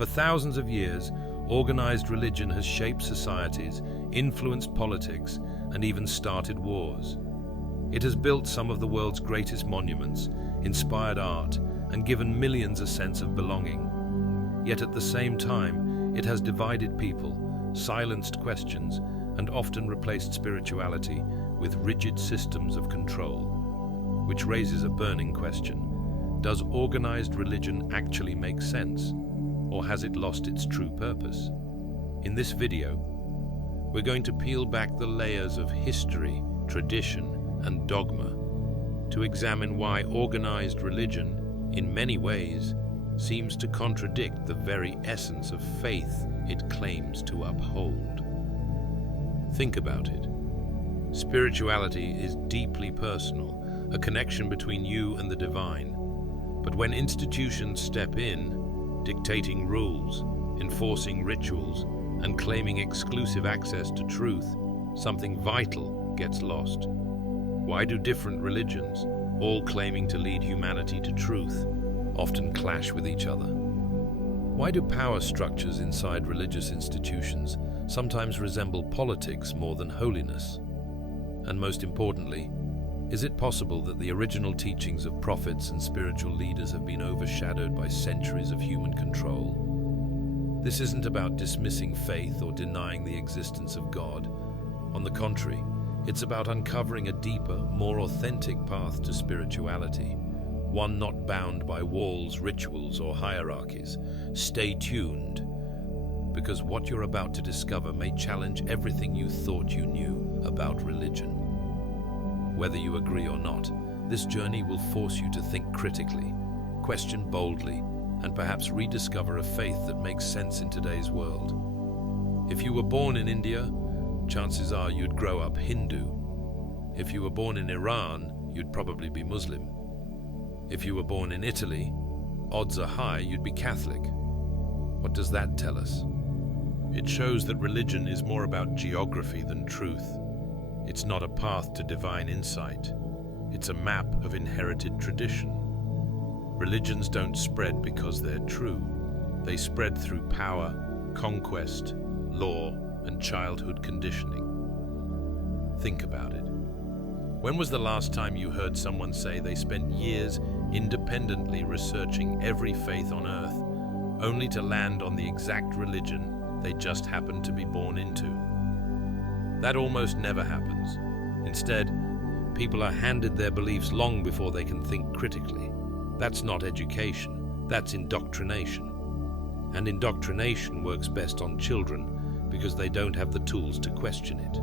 For thousands of years, organized religion has shaped societies, influenced politics, and even started wars. It has built some of the world's greatest monuments, inspired art, and given millions a sense of belonging. Yet at the same time, it has divided people, silenced questions, and often replaced spirituality with rigid systems of control. Which raises a burning question. Does organized religion actually make sense? Or has it lost its true purpose? In this video, we're going to peel back the layers of history, tradition, and dogma to examine why organized religion, in many ways, seems to contradict the very essence of faith it claims to uphold. Think about it. Spirituality is deeply personal, a connection between you and the divine. But when institutions step in, dictating rules, enforcing rituals, and claiming exclusive access to truth, something vital gets lost. Why do different religions, all claiming to lead humanity to truth, often clash with each other? Why do power structures inside religious institutions sometimes resemble politics more than holiness? And most importantly, is it possible that the original teachings of prophets and spiritual leaders have been overshadowed by centuries of human control? This isn't about dismissing faith or denying the existence of God. On the contrary, it's about uncovering a deeper, more authentic path to spirituality, one not bound by walls, rituals, or hierarchies. Stay tuned, because what you're about to discover may challenge everything you thought you knew about religion. Whether you agree or not, this journey will force you to think critically, question boldly, and perhaps rediscover a faith that makes sense in today's world. If you were born in India, chances are you'd grow up Hindu. If you were born in Iran, you'd probably be Muslim. If you were born in Italy, odds are high you'd be Catholic. What does that tell us? It shows that religion is more about geography than truth. It's not a path to divine insight. It's a map of inherited tradition. Religions don't spread because they're true. They spread through power, conquest, law, and childhood conditioning. Think about it. When was the last time you heard someone say they spent years independently researching every faith on earth, only to land on the exact religion they just happened to be born into? That almost never happens. Instead, people are handed their beliefs long before they can think critically. That's not education, that's indoctrination. And indoctrination works best on children because they don't have the tools to question it.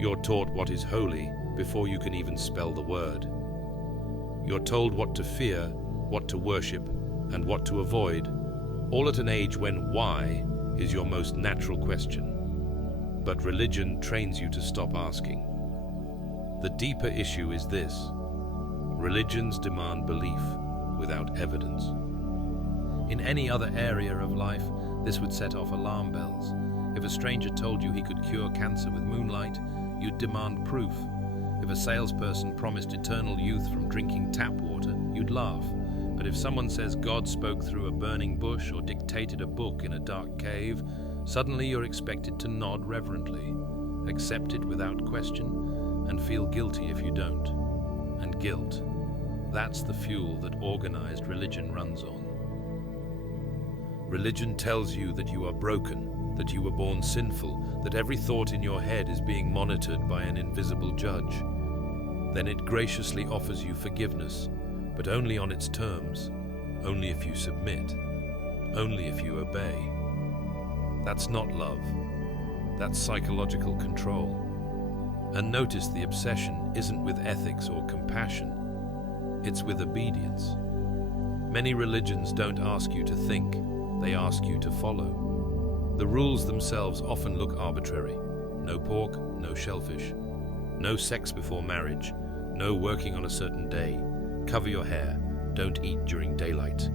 You're taught what is holy before you can even spell the word. You're told what to fear, what to worship, and what to avoid, all at an age when why is your most natural question. But religion trains you to stop asking. The deeper issue is this: religions demand belief without evidence. In any other area of life, this would set off alarm bells. If a stranger told you he could cure cancer with moonlight, you'd demand proof. If a salesperson promised eternal youth from drinking tap water, you'd laugh. But if someone says God spoke through a burning bush or dictated a book in a dark cave, suddenly you're expected to nod reverently, accept it without question, and feel guilty if you don't. And guilt, that's the fuel that organized religion runs on. Religion tells you that you are broken, that you were born sinful, that every thought in your head is being monitored by an invisible judge. Then it graciously offers you forgiveness, but only on its terms, only if you submit, only if you obey. That's not love. That's psychological control. And notice the obsession isn't with ethics or compassion. It's with obedience. Many religions don't ask you to think, they ask you to follow. The rules themselves often look arbitrary. No pork, no shellfish. No sex before marriage. No working on a certain day. Cover your hair. Don't eat during daylight.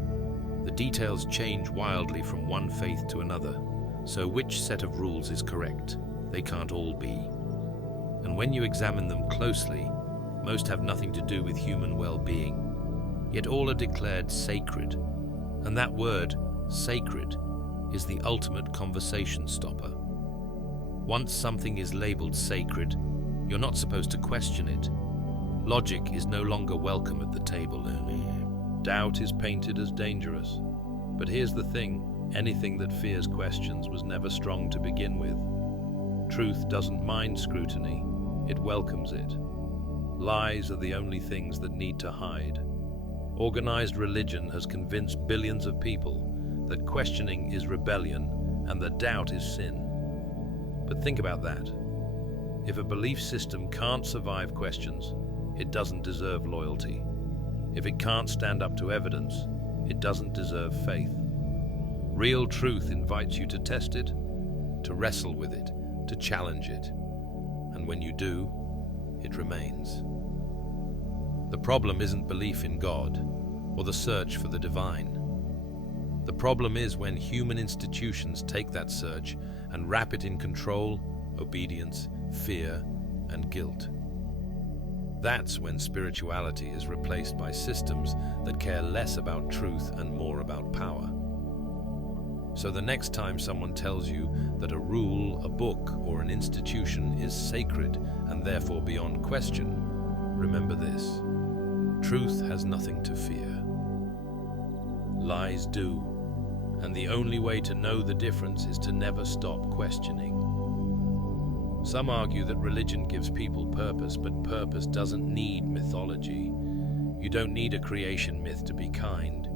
The details change wildly from one faith to another. So which set of rules is correct? They can't all be. And when you examine them closely, most have nothing to do with human well-being. Yet all are declared sacred. And that word, Sacred is the ultimate conversation stopper. Once something is labeled sacred, you're not supposed to question it. Logic is no longer welcome at the table. Doubt is painted as dangerous. But here's the thing, anything that fears questions was never strong to begin with. Truth doesn't mind scrutiny, it welcomes it. Lies are the only things that need to hide. Organized religion has convinced billions of people that questioning is rebellion and that doubt is sin. But think about that. If a belief system can't survive questions, it doesn't deserve loyalty. If it can't stand up to evidence, it doesn't deserve faith. Real truth invites you to test it, to wrestle with it, to challenge it. And when you do, it remains. The problem isn't belief in God or the search for the divine. The problem is when human institutions take that search and wrap it in control, obedience, fear, and guilt. That's when spirituality is replaced by systems that care less about truth and more about power. So the next time someone tells you that a rule, a book, or an institution is sacred and therefore beyond question, remember this: truth has nothing to fear. Lies do, and the only way to know the difference is to never stop questioning. Some argue that religion gives people purpose, but purpose doesn't need mythology. You don't need a creation myth to be kind.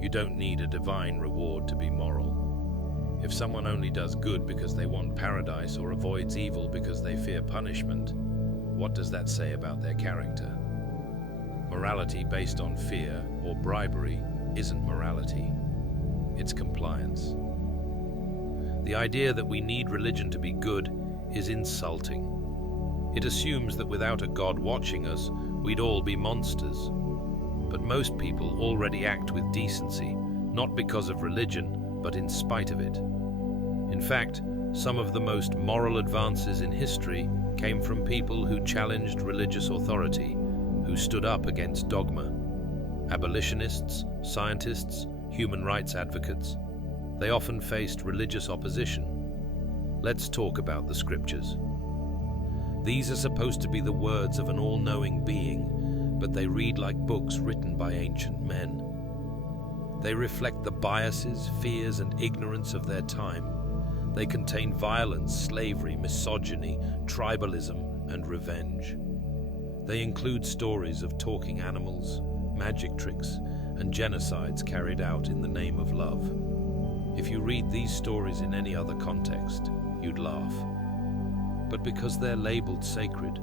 You don't need a divine reward to be moral. If someone only does good because they want paradise or avoids evil because they fear punishment, what does that say about their character? Morality based on fear or bribery isn't morality. It's compliance. The idea that we need religion to be good is insulting. It assumes that without a God watching us, we'd all be monsters. But most people already act with decency, not because of religion, but in spite of it. In fact, some of the most moral advances in history came from people who challenged religious authority, who stood up against dogma. Abolitionists, scientists, human rights advocates, they often faced religious opposition. Let's talk about the scriptures. These are supposed to be the words of an all-knowing being, but they read like books written by ancient men. They reflect the biases, fears, and ignorance of their time. They contain violence, slavery, misogyny, tribalism, and revenge. They include stories of talking animals, magic tricks, and genocides carried out in the name of love. If you read these stories in any other context, you'd laugh. But because they're labeled sacred,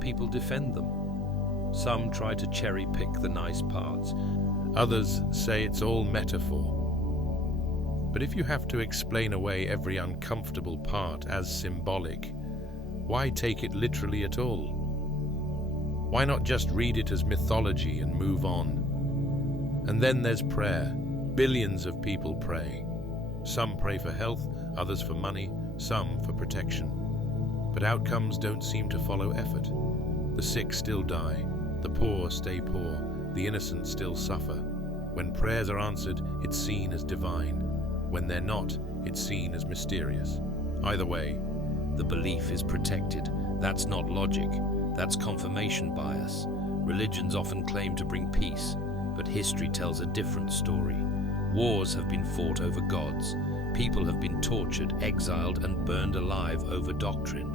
people defend them. Some try to cherry-pick the nice parts. Others say it's all metaphor. But if you have to explain away every uncomfortable part as symbolic, why take it literally at all? Why not just read it as mythology and move on? And then there's prayer. Billions of people pray. Some pray for health, others for money, some for protection. But outcomes don't seem to follow effort. The sick still die, the poor stay poor, the innocent still suffer. When prayers are answered, it's seen as divine. When they're not, it's seen as mysterious. Either way, the belief is protected. That's not logic. That's confirmation bias. Religions often claim to bring peace, but history tells a different story. Wars have been fought over gods. People have been tortured, exiled, and burned alive over doctrine.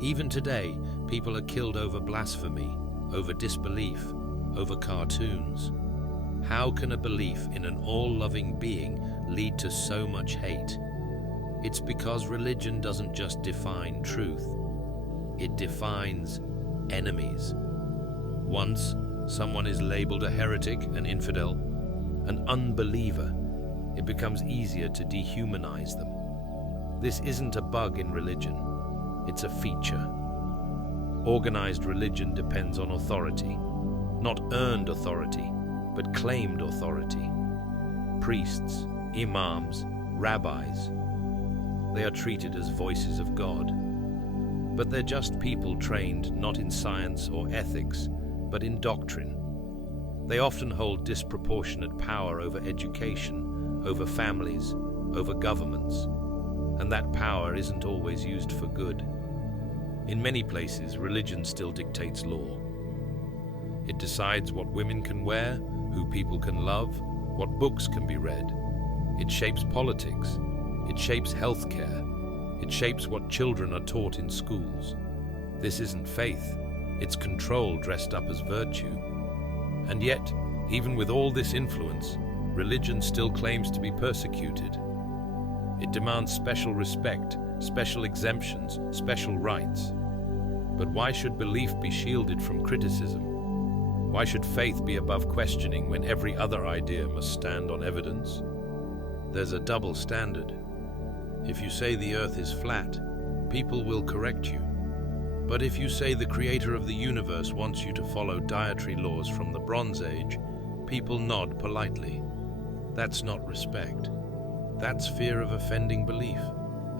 Even today, people are killed over blasphemy, over disbelief, over cartoons. How can a belief in an all-loving being lead to so much hate? It's because religion doesn't just define truth. It defines enemies. Once someone is labeled a heretic, an infidel, an unbeliever, it becomes easier to dehumanize them. This isn't a bug in religion, it's a feature. Organized religion depends on authority, not earned authority, but claimed authority. Priests, imams, rabbis, they are treated as voices of God. But they're just people trained not in science or ethics, but in doctrine. They often hold disproportionate power over education, over families, over governments. And that power isn't always used for good. In many places, religion still dictates law. It decides what women can wear, who people can love, what books can be read. It shapes politics. It shapes healthcare. It shapes what children are taught in schools. This isn't faith. It's control dressed up as virtue. And yet, even with all this influence, religion still claims to be persecuted. It demands special respect, special exemptions, special rights. But why should belief be shielded from criticism? Why should faith be above questioning when every other idea must stand on evidence? There's a double standard. If you say the earth is flat, people will correct you. But if you say the creator of the universe wants you to follow dietary laws from the Bronze Age, people nod politely. That's not respect. That's fear of offending belief,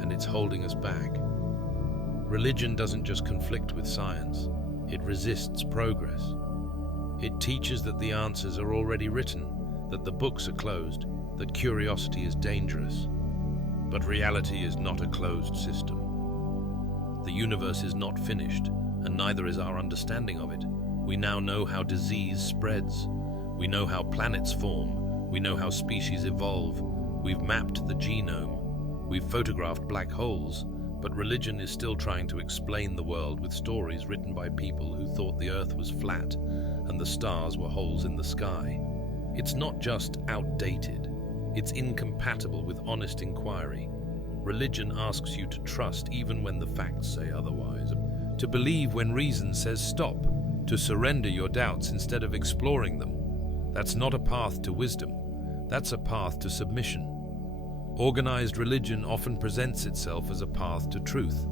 and it's holding us back. Religion doesn't just conflict with science, it resists progress. It teaches that the answers are already written, that the books are closed, that curiosity is dangerous. But reality is not a closed system. The universe is not finished, and neither is our understanding of it. We now know how disease spreads. We know how planets form. We know how species evolve. We've mapped the genome. We've photographed black holes. But religion is still trying to explain the world with stories written by people who thought the earth was flat and the stars were holes in the sky. It's not just outdated. It's incompatible with honest inquiry. Religion asks you to trust even when the facts say otherwise, to believe when reason says stop, to surrender your doubts instead of exploring them. That's not a path to wisdom. That's a path to submission. Organized religion often presents itself as a path to truth,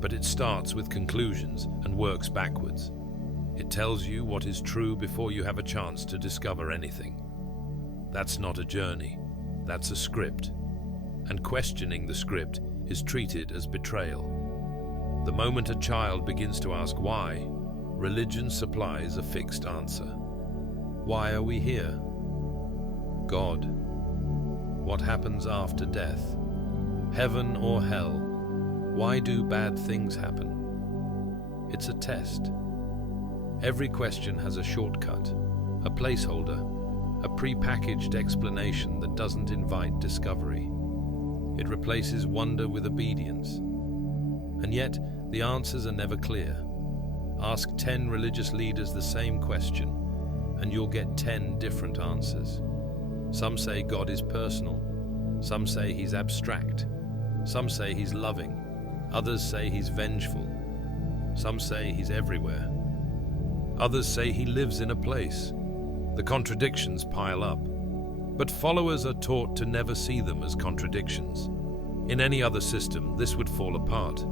but it starts with conclusions and works backwards. It tells you what is true before you have a chance to discover anything. That's not a journey, that's a script. And questioning the script is treated as betrayal. The moment a child begins to ask why, religion supplies a fixed answer. Why are we here? God. What happens after death? Heaven or hell? Why do bad things happen? It's a test. Every question has a shortcut, a placeholder, a pre-packaged explanation that doesn't invite discovery. It replaces wonder with obedience. And yet, the answers are never clear. Ask 10 religious leaders the same question, and you'll get 10 different answers. Some say God is personal. Some say he's abstract. Some say he's loving. Others say he's vengeful. Some say he's everywhere. Others say he lives in a place. The contradictions pile up. But followers are taught to never see them as contradictions. In any other system, this would fall apart.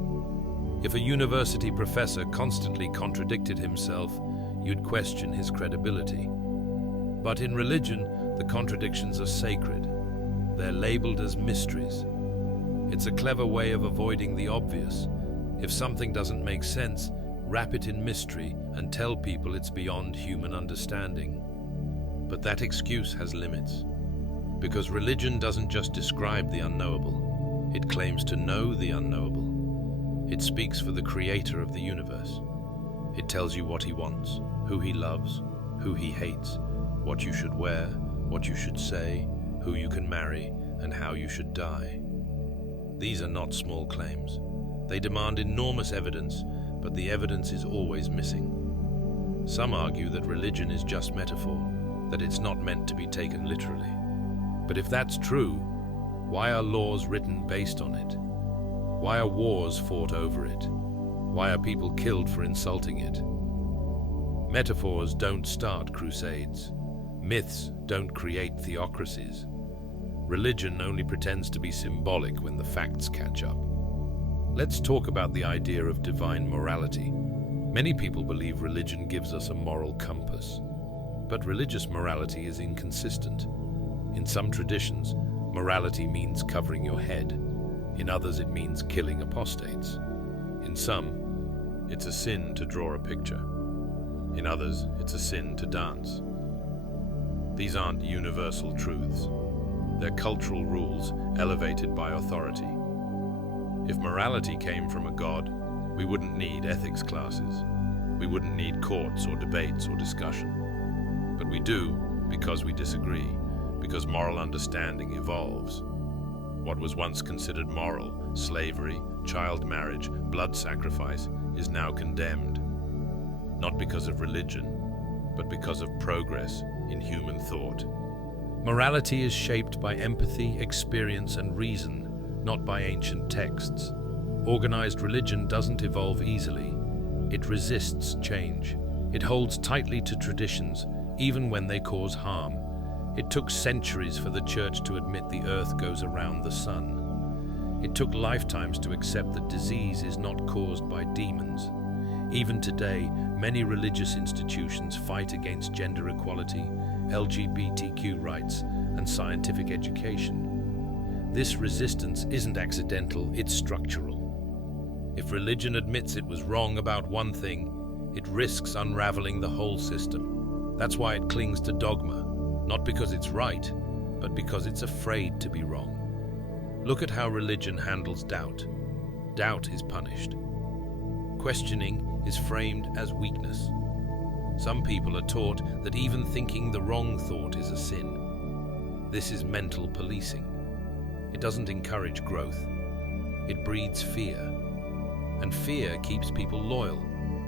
If a university professor constantly contradicted himself, you'd question his credibility. But in religion, the contradictions are sacred. They're labeled as mysteries. It's a clever way of avoiding the obvious. If something doesn't make sense, wrap it in mystery and tell people it's beyond human understanding. But that excuse has limits. Because religion doesn't just describe the unknowable, it claims to know the unknowable. It speaks for the creator of the universe. It tells you what he wants, who he loves, who he hates, what you should wear, what you should say, who you can marry, and how you should die. These are not small claims. They demand enormous evidence, but the evidence is always missing. Some argue that religion is just metaphor, that it's not meant to be taken literally. But if that's true, why are laws written based on it? Why are wars fought over it? Why are people killed for insulting it? Metaphors don't start crusades. Myths don't create theocracies. Religion only pretends to be symbolic when the facts catch up. Let's talk about the idea of divine morality. Many people believe religion gives us a moral compass. But religious morality is inconsistent. In some traditions, morality means covering your head. In others, it means killing apostates. In some, it's a sin to draw a picture. In others, it's a sin to dance. These aren't universal truths. They're cultural rules elevated by authority. If morality came from a god, we wouldn't need ethics classes. We wouldn't need courts or debates or discussion. But we do because we disagree, because moral understanding evolves. What was once considered moral, slavery, child marriage, blood sacrifice, is now condemned. Not because of religion, but because of progress in human thought. Morality is shaped by empathy, experience, and reason, not by ancient texts. Organized religion doesn't evolve easily. It resists change. It holds tightly to traditions, even when they cause harm. It took centuries for the church to admit the earth goes around the sun. It took lifetimes to accept that disease is not caused by demons. Even today, many religious institutions fight against gender equality, LGBTQ rights, and scientific education. This resistance isn't accidental, it's structural. If religion admits it was wrong about one thing, it risks unraveling the whole system. That's why it clings to dogma, not because it's right, but because it's afraid to be wrong. Look at how religion handles doubt. Doubt is punished. Questioning is framed as weakness. Some people are taught that even thinking the wrong thought is a sin. This is mental policing. It doesn't encourage growth. It breeds fear. And fear keeps people loyal,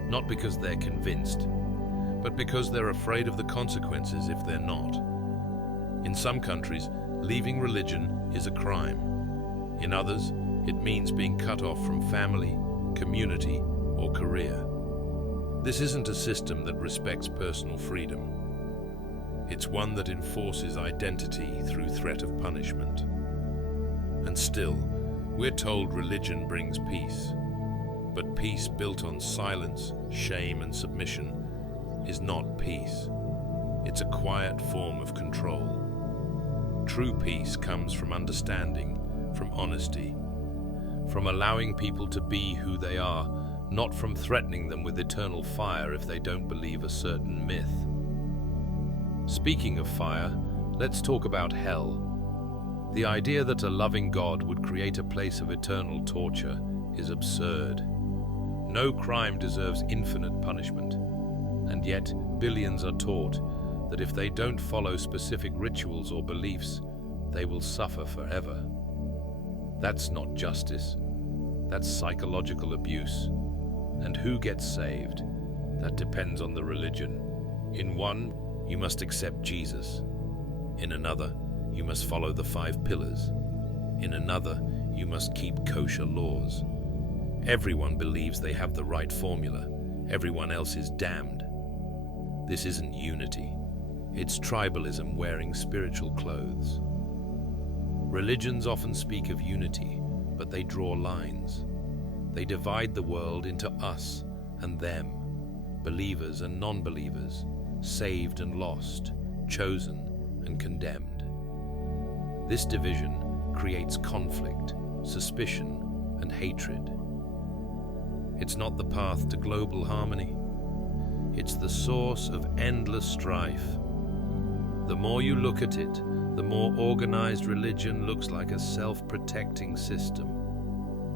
not because they're convinced, but because they're afraid of the consequences if they're not. In some countries, leaving religion is a crime. In others, it means being cut off from family, community, or career. This isn't a system that respects personal freedom. It's one that enforces identity through threat of punishment. And still, we're told religion brings peace. But peace built on silence, shame, and submission is not peace. It's a quiet form of control. True peace comes from understanding, from honesty, from allowing people to be who they are, not from threatening them with eternal fire if they don't believe a certain myth. Speaking of fire, let's talk about hell. The idea that a loving God would create a place of eternal torture is absurd. No crime deserves infinite punishment, and yet billions are taught that if they don't follow specific rituals or beliefs, they will suffer forever. That's not justice. That's psychological abuse. And who gets saved? That depends on the religion. In one, you must accept Jesus. In another, you must follow the 5 pillars. In another, you must keep kosher laws. Everyone believes they have the right formula. Everyone else is damned. This isn't unity. It's tribalism wearing spiritual clothes. Religions often speak of unity, but they draw lines. They divide the world into us and them, believers and non-believers, saved and lost, chosen and condemned. This division creates conflict, suspicion, and hatred. It's not the path to global harmony. It's the source of endless strife. The more you look at it, the more organized religion looks like a self-protecting system.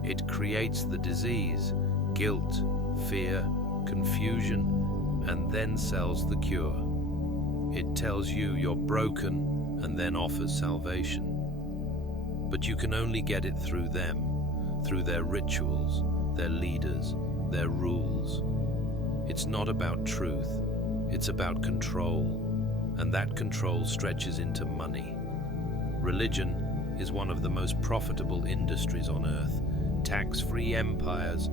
It creates the disease, guilt, fear, confusion, and then sells the cure. It tells you you're broken and then offers salvation. But you can only get it through them, through their rituals, their leaders, their rules. It's not about truth, it's about control, and that control stretches into money. Religion is one of the most profitable industries on earth. Tax-free empires,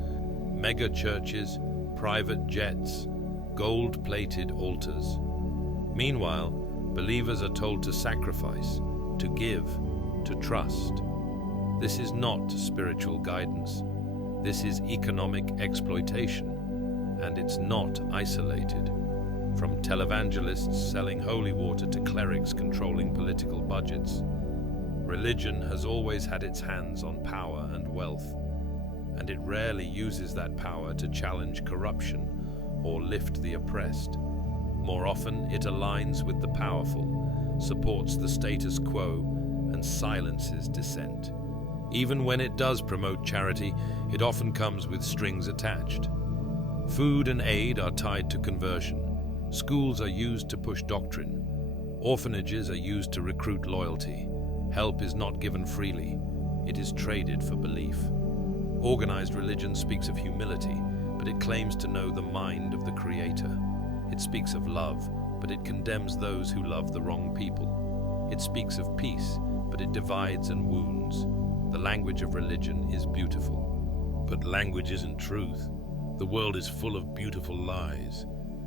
mega churches, private jets, gold-plated altars. Meanwhile, believers are told to sacrifice, to give, to trust. This is not spiritual guidance. This is economic exploitation, and it's not isolated. From televangelists selling holy water to clerics controlling political budgets, religion has always had its hands on power and wealth, and it rarely uses that power to challenge corruption or lift the oppressed. More often, it aligns with the powerful, supports the status quo, and silences dissent. Even when it does promote charity, it often comes with strings attached. Food and aid are tied to conversion. Schools are used to push doctrine. Orphanages are used to recruit loyalty. Help is not given freely. It is traded for belief. Organized religion speaks of humility, but it claims to know the mind of the Creator. It speaks of love, but it condemns those who love the wrong people. It speaks of peace, but it divides and wounds. The language of religion is beautiful. But language isn't truth. The world is full of beautiful lies.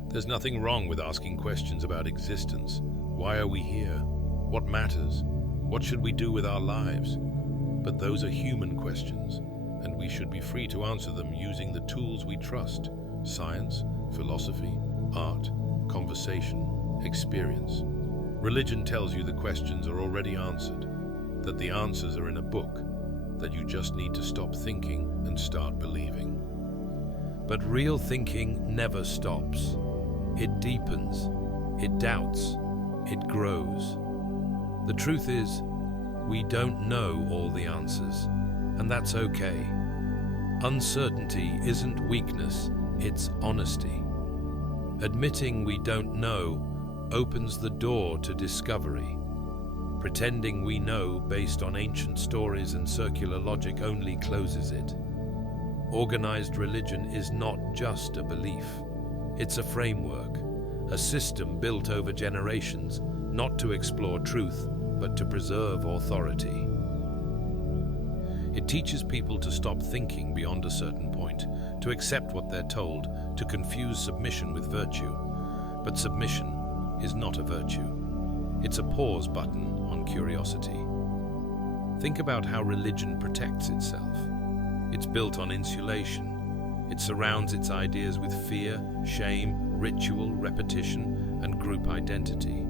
There's nothing wrong with asking questions about existence. Why are we here? What matters? What should we do with our lives? But those are human questions, and we should be free to answer them using the tools we trust: science, philosophy, art, conversation, experience. Religion tells you the questions are already answered, that the answers are in a book, that you just need to stop thinking and start believing. But real thinking never stops. It deepens, it doubts, it grows. The truth is, we don't know all the answers, and that's okay. Uncertainty isn't weakness, it's honesty. Admitting we don't know opens the door to discovery. Pretending we know based on ancient stories and circular logic only closes it. Organized religion is not just a belief. It's a framework, a system built over generations, not to explore truth, but to preserve authority. It teaches people to stop thinking beyond a certain point, to accept what they're told, to confuse submission with virtue. But submission is not a virtue. It's a pause button on curiosity. Think about how religion protects itself. It's built on insulation. It surrounds its ideas with fear, shame, ritual, repetition, and group identity.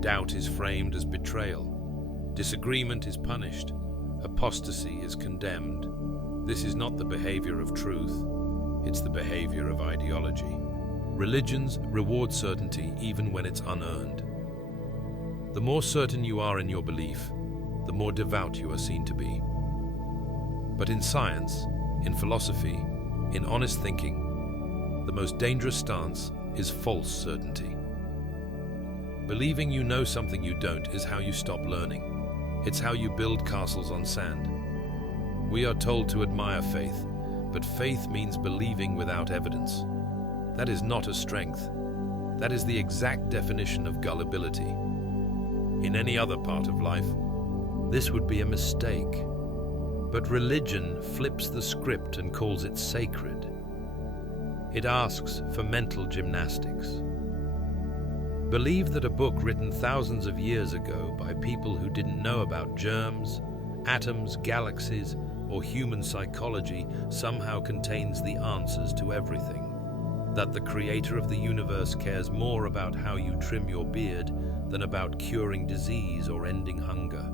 Doubt is framed as betrayal. Disagreement is punished. Apostasy is condemned. This is not the behavior of truth. It's the behavior of ideology. Religions reward certainty even when it's unearned. The more certain you are in your belief, the more devout you are seen to be. But in science, in philosophy, in honest thinking, the most dangerous stance is false certainty. Believing you know something you don't is how you stop learning. It's how you build castles on sand. We are told to admire faith, but faith means believing without evidence. That is not a strength. That is the exact definition of gullibility. In any other part of life, this would be a mistake. But religion flips the script and calls it sacred. It asks for mental gymnastics. Believe that a book written thousands of years ago by people who didn't know about germs, atoms, galaxies, or human psychology somehow contains the answers to everything. That the creator of the universe cares more about how you trim your beard than about curing disease or ending hunger.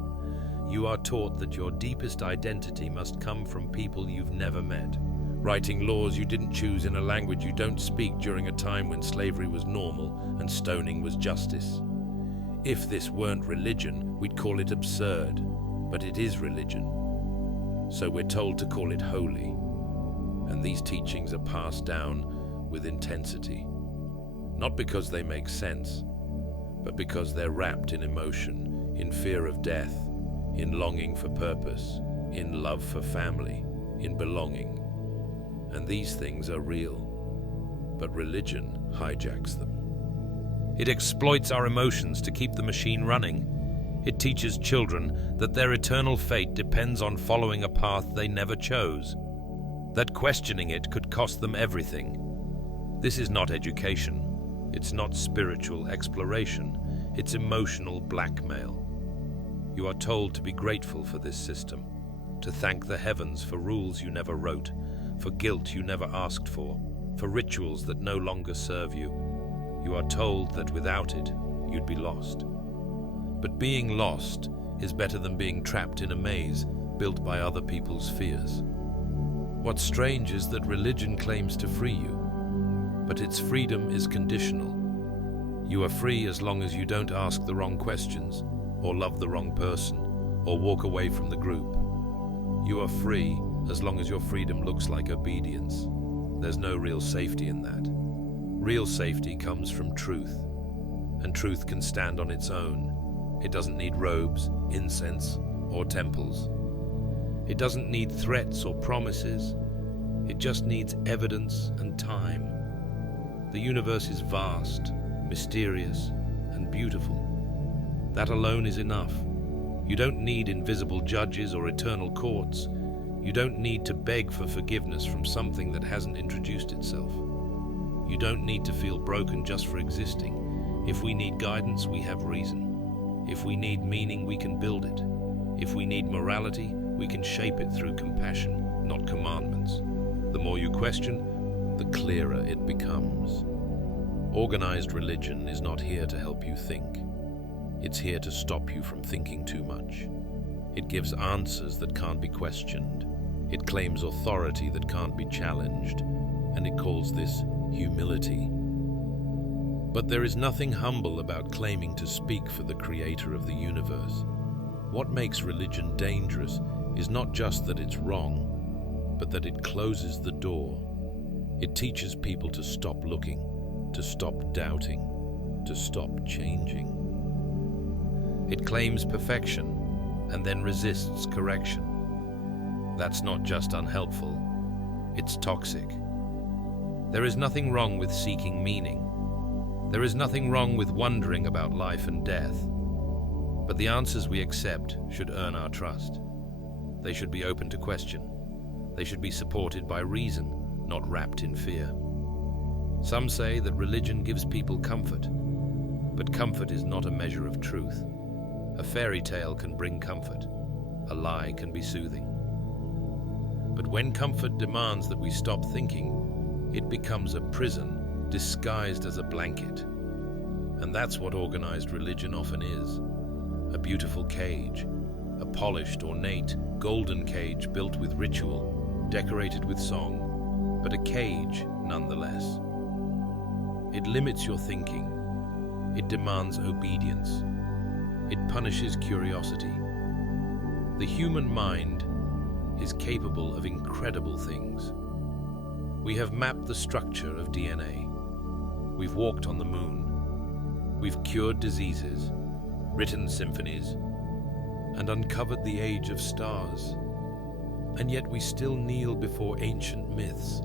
You are taught that your deepest identity must come from people you've never met. Writing laws you didn't choose in a language you don't speak during a time when slavery was normal and stoning was justice. If this weren't religion, we'd call it absurd, but it is religion. So we're told to call it holy. And these teachings are passed down with intensity. Not because they make sense, but because they're wrapped in emotion, in fear of death, in longing for purpose, in love for family, in belonging. And these things are real, but religion hijacks them. It exploits our emotions to keep the machine running. It teaches children that their eternal fate depends on following a path they never chose, that questioning it could cost them everything. This is not education. It's not spiritual exploration. It's emotional blackmail. You are told to be grateful for this system, to thank the heavens for rules you never wrote, for guilt you never asked for rituals that no longer serve you. You are told that without it, you'd be lost. But being lost is better than being trapped in a maze built by other people's fears. What's strange is that religion claims to free you, but its freedom is conditional. You are free as long as you don't ask the wrong questions or love the wrong person or walk away from the group. You are free as long as your freedom looks like obedience. There's no real safety in that. Real safety comes from truth, and truth can stand on its own. It doesn't need robes, incense, or temples. It doesn't need threats or promises. It just needs evidence and time. The universe is vast, mysterious, and beautiful. That alone is enough. You don't need invisible judges or eternal courts. You don't need to beg for forgiveness from something that hasn't introduced itself. You don't need to feel broken just for existing. If we need guidance, we have reason. If we need meaning, we can build it. If we need morality, we can shape it through compassion, not commandments. The more you question, the clearer it becomes. Organized religion is not here to help you think. It's here to stop you from thinking too much. It gives answers that can't be questioned. It claims authority that can't be challenged, and it calls this humility. But there is nothing humble about claiming to speak for the creator of the universe. What makes religion dangerous is not just that it's wrong, but that it closes the door. It teaches people to stop looking, to stop doubting, to stop changing. It claims perfection and then resists correction. That's not just unhelpful, it's toxic. There is nothing wrong with seeking meaning. There is nothing wrong with wondering about life and death. But the answers we accept should earn our trust. They should be open to question. They should be supported by reason, not wrapped in fear. Some say that religion gives people comfort, but comfort is not a measure of truth. A fairy tale can bring comfort. A lie can be soothing. But when comfort demands that we stop thinking, it becomes a prison disguised as a blanket. And that's what organized religion often is. A beautiful cage, a polished, ornate, golden cage built with ritual, decorated with song, but a cage nonetheless. It limits your thinking. It demands obedience. It punishes curiosity. The human mind is capable of incredible things. We have mapped the structure of DNA. We've walked on the moon. We've cured diseases, written symphonies, and uncovered the age of stars. And yet we still kneel before ancient myths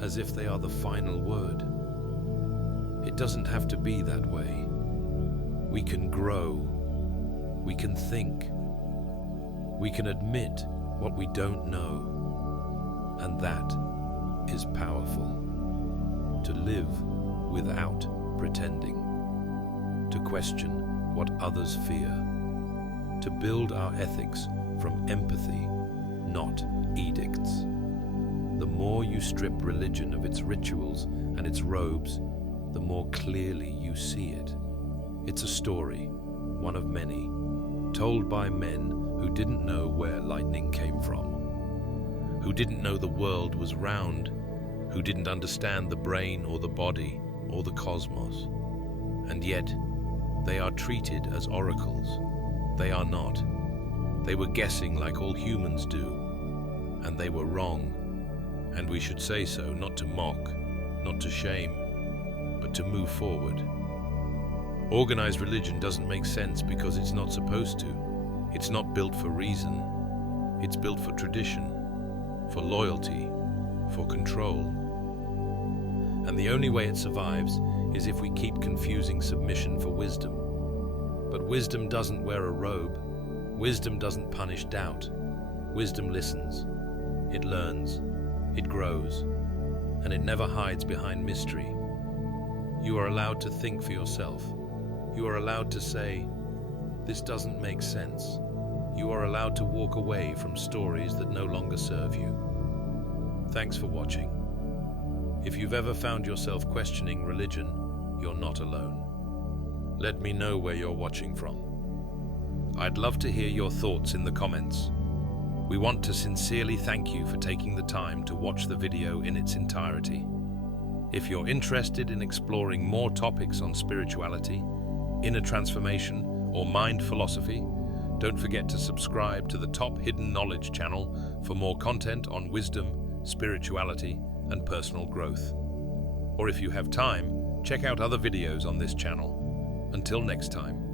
as if they are the final word. It doesn't have to be that way. We can grow. We can think. We can admit what we don't know. And that is powerful. To live without pretending. To question what others fear. To build our ethics from empathy, not edicts. The more you strip religion of its rituals and its robes, the more clearly you see it. It's a story, one of many, told by men who didn't know where lightning came from, who didn't know the world was round, who didn't understand the brain or the body or the cosmos. And yet, they are treated as oracles. They are not. They were guessing like all humans do, and they were wrong. And we should say so, not to mock, not to shame, but to move forward. Organized religion doesn't make sense because it's not supposed to. It's not built for reason. It's built for tradition, for loyalty, for control. And the only way it survives is if we keep confusing submission for wisdom. But wisdom doesn't wear a robe. Wisdom doesn't punish doubt. Wisdom listens. It learns. It grows. And it never hides behind mystery. You are allowed to think for yourself. You are allowed to say, "This doesn't make sense." You are allowed to walk away from stories that no longer serve you. Thanks for watching. If you've ever found yourself questioning religion, you're not alone. Let me know where you're watching from. I'd love to hear your thoughts in the comments. We want to sincerely thank you for taking the time to watch the video in its entirety. If you're interested in exploring more topics on spirituality, inner transformation, or mind philosophy, Don't forget to subscribe to the Top Hidden Knowledge channel for more content on wisdom, spirituality, and personal growth. Or if you have time, check out other videos on this channel. Until next time.